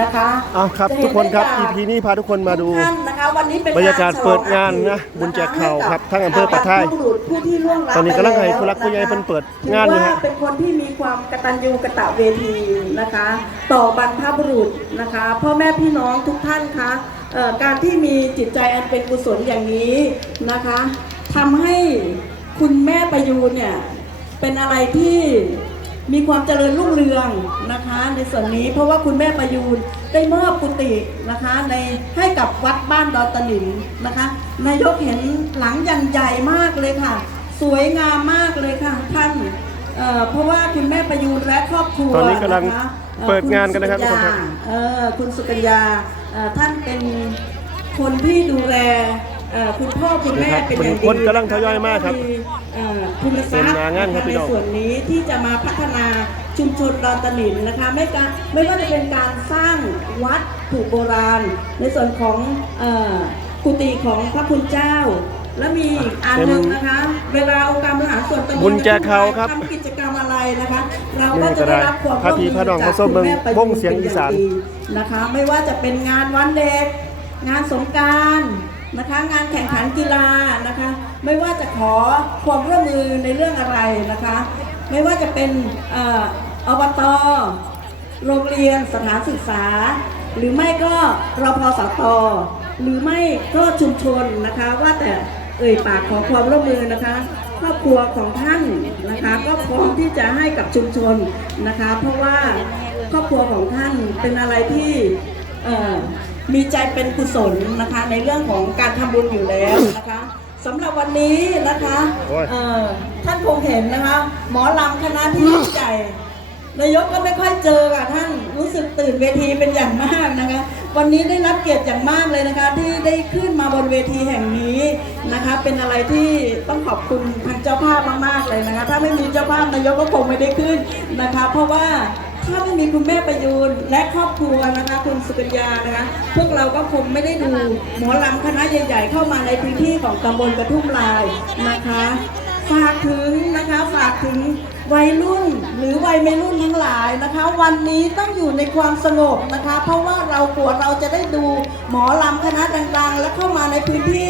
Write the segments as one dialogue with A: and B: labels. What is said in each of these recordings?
A: นะคะ
B: เอาครับ
A: จะห็
B: ทุกคนครับ
A: ได้จาก
B: EP นี้พาทุกคนมาดู
A: ทุกท่านนะคะวันนี้เป็น
B: บรรยากาศเปิดงานนะ
A: ฉลอง
B: บุญแจกข่าว
A: ให้
B: ครับทั้งอำเภอปะไทย
A: บรรพบุรุษผู้ที่ล่วงลับ
B: ตอนนี้กำลังให้
A: ไปแล้ว
B: ผู้รักผู้ใหญ่ะ
A: คะ
B: เพิ่นเปิดงานอยู่
A: ถื
B: ฮะ
A: ว่าเป็นคนที่มีความกตัญญูกตเวทีนะคะ ต่อบรรพบุรุษนะคะพ่อแม่พี่น้องทุกท่านคะเอ่อการที่มีจิตใจอันเป็นกุศลอย่างนี้นะคะทำให้คุณแม่ประยูนเนี่ยเป็นอะไรที่ มีความเจริญรุ่งเรืองนะคะ ในส่วนนี้เพราะว่าคุณแม่ประยูนได้มอบกุฏินะคะในให้กับวัดบ้านดอนตะหนิมนะคะ นายกเห็นหลังอย่างใหญ่มากเลยค่ะ สวยงามมากเลยค่ะท่านเอ่อเพราะว่าคุณแม่ประยูนและครอบครัว
B: ตอนนี้กำลังะ
A: คะอ่อ
B: เปิดงานกันนะครับ
A: ณสุกัญ
B: ทุกคนครั
A: ญา
B: บ
A: เอ่อคุณสุกัญญาเอ่อท่านเป็นคนที่ดูแลเอ่อ คุณพ่อคุณแม่
B: นะครับ
A: เป็นอย่างดี
B: คนกำลังทยอยมากครับ
A: เอ่อทุนทรัพ
B: เป็น
A: ย์
B: งานงานครับะะพี่
A: ใน
B: น้อง
A: ส่วนนี้ที่จะมาพัฒนาชุมชนดอนตะหนินนะคะไม่การไม่ว่าจะเป็นการสร้างวัดถูกโบราณ ในส่วนของเอ่อกุฏิของพระคุณเจ้า และมีอีกอันหนึ่งนะคะ เวลาองค์การบริหารส่วนตำบล
B: บุญแจกเขาครับ
A: ทำกิจกรรมอะไรนะคะเราก็จะได้รับความ
B: พระพี่พระน้องพระส้มเบิ่งวงเสียงอีสาน
A: นะคะ ไม่ว่าจะเป็นงานวันเด็กงานสงกราร นะคะ งานแข่งขันกีฬานะคะ ไม่ว่าจะขอความร่วมมือในเรื่องอะไรนะคะ ไม่ว่าจะเป็นเอ่ออบตโรงเรียนสถานศึกษา หรือไม่ก็รพสตหรือไม่ก็ชุมชนนะคะ ว่าแต่เอ่ยปากขอความร่วมมือนะคะครอบครัวของท่านนะคะก็พร้อมที่จะให้กับชุมชนนะคะ เพราะว่าครอบครัวของท่านเป็นอะไรที่ มีใจเป็นกุศลนะคะในเรื่องของการทำบุญอยู่แล้วนะคะสำหรับวันนี้นะคะ
B: โอ้ย
A: เอ่อท่านคงเห็นนะคะ หมอลำคณะที่ยิ่งใหญ่นายกก็ไม่ค่อยเจอค่ะท่านรู้สึกตื่นเวทีเป็นอย่างมากนะคะ วันนี้ได้รับเกียรติอย่างมากเลยนะคะ ที่ได้ขึ้นมาบนเวทีแห่งนี้นะคะ เป็นอะไรที่ต้องขอบคุณทางเจ้าภาพมากๆเลยนะคะ ถ้าไม่มีเจ้าภาพนายกก็คงไม่ได้ขึ้นนะคะ เพราะว่า ถ้าไม่มีคุณแม่ประยูนและครอบครัวนะคะคุณสุกัญญานะคะพวกเราก็คงไม่ได้ดูหมอลำคณะใหญ่ ๆ เข้ามาในพื้นที่ของตำบลกระทุ่มลายนะคะฝากถึงนะคะฝากถึงวัยรุ่นหรือวัยไม่รุ่นทั้งหลายนะคะ วันนี้ต้องอยู่ในความสงบนะคะ เพราะว่าเรากลัวเราจะได้ดูหมอลำคณะดังๆ และเข้ามาในพื้นที่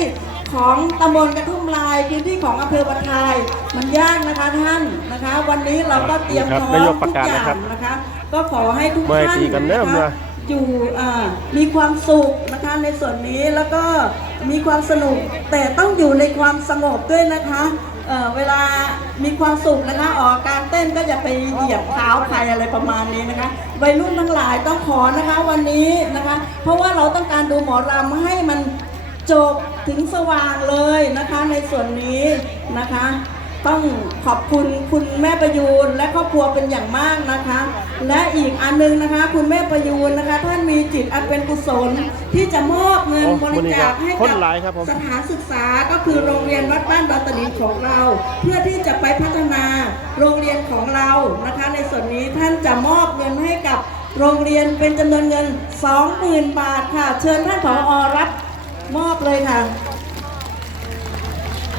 A: ของตำบลกระทุ่มลายพื้นที่ของอำเภอปะทายมันยากนะคะท่านนะคะ วันนี้เราก็เตรียมพร้อม
B: นายกป
A: ทุ
B: ระ
A: ก
B: กาศ
A: อย่า
B: นะครับ
A: งนะคะ ก็ขอให้ทุก
B: ไม่
A: ท่าน
B: ตีกันเด้อ
A: นะคะ
B: เมื่อ
A: อยู่อ่ามีความสุขนะคะในส่วนนี้แล้วก็มีความสนุกแต่ต้องอยู่ในความสงบด้วยนะคะเอ่อเวลามีความสุขนะคะออกการเต้นก็อย่าไปเหยียบเท้าใครอะไรประมาณนี้นะคะวัยรุ่นทั้งหลายต้องขอนะคะวันนี้นะคะ เพราะว่าเราต้องการดูหมอรำให้มัน จบถึงสว่างเลยนะคะในส่วนนี้นะคะ ต้องขอบคุณคุณแม่ประยูนและครอบครัวเป็นอย่างมากนะคะ และอีกอันนึงนะคะ คุณแม่ประยูนนะคะ ท่านมีจิตอันเป็นกุศลที่จะมอบเงิน
B: โอ้
A: บริจาคให้
B: คน
A: กับ
B: หลายครับผม
A: สถานศึกษาก็คือโรงเรียนวัดบ้านดอนตะนินของเรา เพื่อที่จะไปพัฒนาโรงเรียนของเรานะคะ ในส่วนนี้ท่านจะมอบเงินให้กับโรงเรียนเป็นจำนวนเงิน 20,000 บาทค่ะ เชิญท่านผอรับ มอบเลยค่ะ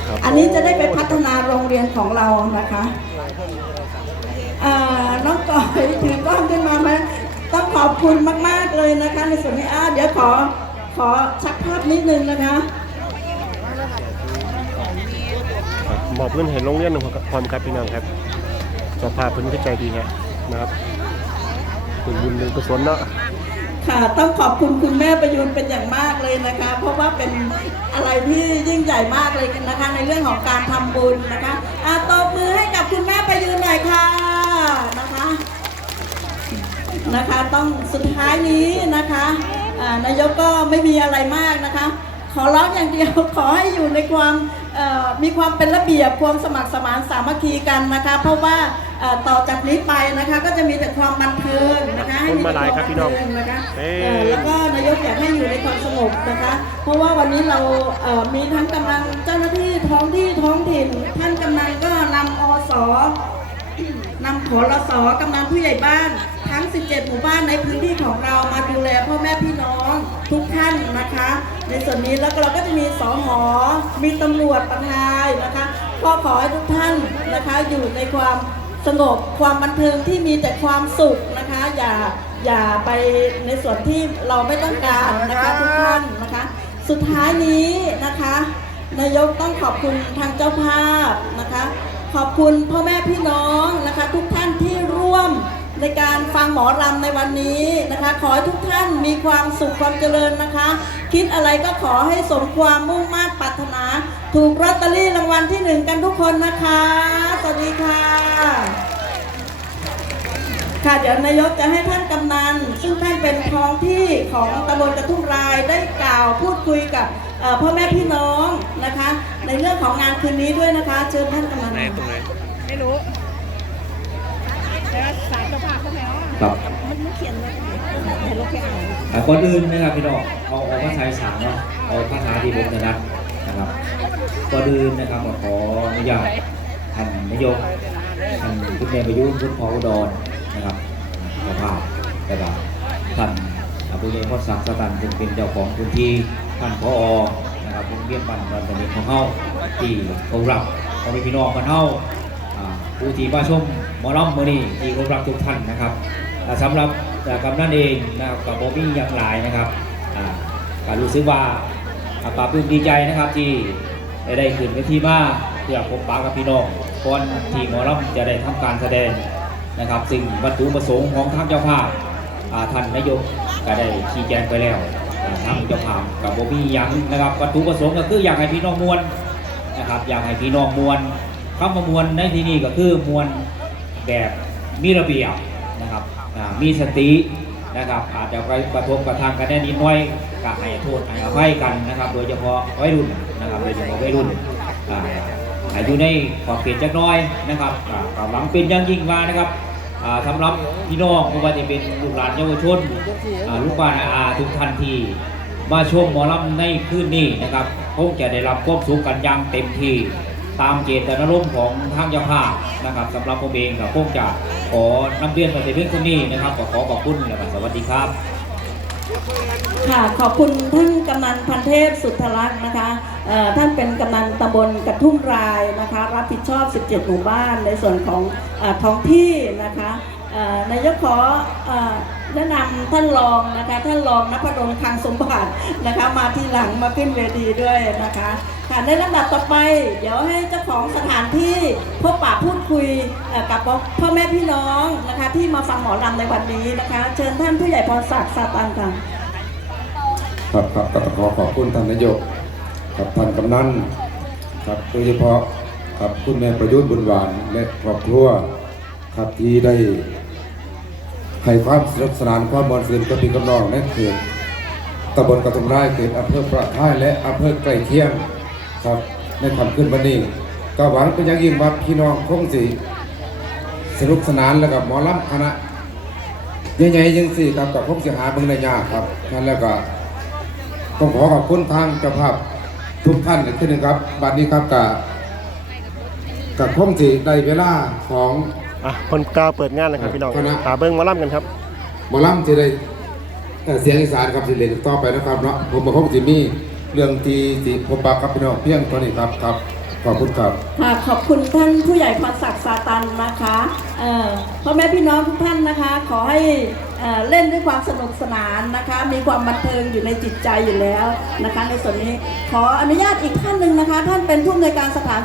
B: ครับ
A: อันนี้จะได้ไปพัฒนาโรงเรียนของเรานะคะอ่าน้องก่อยถือกล้องขึ้นมาไหมต้องขอบคุณมาก ๆ เลยนะคะ ในส่วนนี้อ่าเดี๋ยวขอขอชักภาพนิดนึงนะคะ
B: ครับหมอบเพื่อนเห็นโรงเรียนหนึ่งพร้อมกับพี่น้องครับเจ้าภาพเพิ่นก็ใจดีครับนะครับเป็นบุญเป็นกุศลเนาะ
A: ค่ะต้องขอบคุณคุณแม่ประยุนเป็นอย่างมากเลยนะคะ เพราะว่าเป็นอะไรที่ยิ่งใหญ่มากเลยนะคะ ในเรื่องของการทำบุญนะคะอาตบมือให้กับคุณแม่ประยุนหน่อยค่ะนะคะนะคะ ต้องสุดท้ายนี้นะคะนายกก็ไม่มีอะไรมากนะคะ ขอร้องอย่างเดียวขอให้อยู่ในความมีความเป็นระเบียบความสมัครสมานสามัคคีกันนะคะ เพราะว่า ต่อจากนี้ไปนะคะก็จะมีแต่ความบันเทิงนะคะให้
B: คนมาหลายครับพี่น้อง
A: แต่ความบัเทินะคะ
B: เอ้ย
A: เอ่อแล้วก็นายกอยากให้อยู่ในความสงบนะคะ เพราะว่าวันนี้เราเอ่อมีทั้งกำลังเจ้าหน้าที่ท้องที่ท้องถิ่น ท่านกำนันก็นำอสนำขอรสกำนันผู้ใหญ่บ้านทั้ง 17 หมู่บ้านในพื้นที่ของเรามาดูแลพ่อแม่พี่น้องทุกท่านนะคะ ในส่วนนี้แล้วก็เราก็จะมีสอหอมีตำรวจประทายนะคะ ก็ขอให้ทุกท่านนะคะอยู่ในความ สงบความบันเทิงที่มีแต่ความสุขนะคะ อย่าอย่าไปในส่วนที่เราไม่ต้องการนะคะทุกท่านนะคะ สุดท้ายนี้นะคะ นายกต้องขอบคุณทางเจ้าภาพนะคะ ขอบคุณพ่อแม่พี่น้องนะคะ ทุกท่านที่ร่วม ในการฟังหมอรำในวันนี้นะคะ ขอให้ทุกท่านมีความสุขความเจริญนะคะ คิดอะไรก็ขอให้สมความมุ่งมา่ปรารถนา ถูกลอตเตอรี่รางวัลที่หนึ่งกันทุกคนนะคะ สวัสดีค่ะ ค่ะเดี๋ยวนายกจะให้ท่านกำนัน ซึ่งท่านเป็นท้องที่ของตำบลกระทุ่มรายได้กล่าวพูดคุยกับพ่อแม่พี่น้องนะคะ ในเรื่องของงานคืนนี้ด้วยนะคะ เชิญท่านกำนัน
C: ไหนตรงไหน
D: ไม่รู้ สายเจ้าภาพเขาแล้วอะ
E: ครับ
D: มันไม่เขียนเลยแต่เราแค่อ่าน
E: อ่าก่อนอื่นนะครับพี่น้องเอาเอาภาษาอีสานเนาะเอาภาษาที่ผมถนัดนะครับก่อนอื่นนะครับขออนุญาตท่านนายกท่านคุณแม่ประยุทธ์คุณพ่ออุดรนะครับเจ้าภาพนะครับท่านผู้ใหญ่พอศักดิ์สตันซึ่งเป็นเจ้าของพื้นที่ท่านพอนะครับโรงเรียนบ้านดอนตะเนของเฮาที่เขารับเอาไปพี่น้องกันเฮาอ่า ผู้ที่มาชมมอลำมื้อนี้ที่เขารับทุกท่านนะครับอ่าสำหรับอ่ากำนันเองนะครับกับโบมี่ยังหลายนะครับอ่าก็รู้สึกว่าอ่าปาปลื้มดีใจนะครับที่ได้ขึ้นเวทีมาเพื่อพบปะกับพี่น้องก่อนที่หมอลำจะได้ทำการแสดงนะครับสิ่งวัตถุประสงค์ของทางเจ้าภาพท่านนายกก็ได้ชี้แจงไปแล้วทางเจ้าภาพกับโบมี่ยังนะครับวัตถุประสงค์ก็คืออยากให้พี่น้องมวลนะครับอยากให้พี่น้องมวล คำว่ามวลในที่นี้ก็คือมวลแบบมีระเบียบนะครับมีสตินะครับอาจจะไปกระทบกระทั่งกันแน่นิดน้อยก็ให้โทษให้อภัยกันนะครับ โดยเฉพาะวัยรุ่นนะครับโดยเฉพาะวัยรุ่นอายู่ในขอบเขตจักน้อยนะครับก็หวังเป็นย่างยิ่งวานะครับสำหรับพี่น้องไม่ว่าจะเป็นลูกหลานเยาวชนลูกบ้านอาทุกท่านที่มาชมหมอลำในคืนนี้นะครับคงจะได้รับความสุขกันอย่างเต็มที่ ตามเจตนารมณ์ของทางเจ้าภาพนะครับสำหรับผมเองกับคงจะขอนำเรียนมาในเรื่องนี้นะครับขอขอบคุณและสวัสดีครับ
A: ค่ะขอบคุณท่านกำนันพันเทพสุทธลักษณ์นะคะท่านเป็นกำนันตำบลกระทุ่มรายนะคะรับผิดชอบ 17 หมู่บ้านในส่วนของอท้องที่นะคะนายกขอเอ่อแนะนำท่านรองนะคะท่านรองนภดลคังสมบัตินะคะมาทีหลังมาขึ้นเวทีด้วยนะคะ ค่ะในลำดับต่อไป เดี๋ยวให้เจ้าของสถานที่พบปะพูดคุยกับพ่อแม่พี่น้องนะคะที่มาฟังหมอลำในวันนี้นะคะ เชิญท่านผู้ใหญ่พรศักดิ์สาตันค่ะ
F: ครับครับก็ต้องขอขอบคุณท่านนายกครับท่านกำนันครับโดยเฉพาะครับคุณแม่ประยุทธ์บุญหวานและครอบครัวครับที่ได้ให้ความสนุกสนานความมวลซื่นกับพี่กับน้องในเขตตำบลกระทุ่มไร่เขตอำเภอประท้ายและอำเภอใกล้เคียง ครับในคำขึ้นวันนี้ ก็หวังเป็นอย่างยิ่งว่าพี่น้องคงสิสนุกสนานแล้วกับหมอลำคณะใหญ่ๆยังสี่ครับกับคงสิหาเบิ่งในยากครับนั่นแล้วก็ต้องขอขอบคุณทางเจ้าภาพทุกท่านอีกทีหนึงครับบัดนี้ครับกับกับคงสิได้เวลาของ
B: อะคนกล้าวเปิดงานเลยครับพี่น้อง
F: คณะ
B: ตาเบิ้งหมาล่ำกันครับ
F: หมอลำที่ได้เอ่อเสียงอีสานครับสิเล่นต่อไปนะครับเนาะผมมาคงสิมี เรื่องที่ที่พบปะกับพี่น้องเพียงเท่านี้ครับครับขอบคุณครับ
A: ค่ะขอบคุณท่านผู้ใหญ่พรศักดิ์ซาตันนะคะเอ่อพ่อแม่พี่น้องทุกท่านนะคะ ขอให้เอ่อเล่นด้วยความสนุกสนานนะคะ มีความบันเทิงอยู่ในจิตใจอยู่แล้วนะคะ ในส่วนนี้ขออนุญาตอีกท่านหนึ่งนะคะ ท่านเป็นผู้อำนวยการสถาน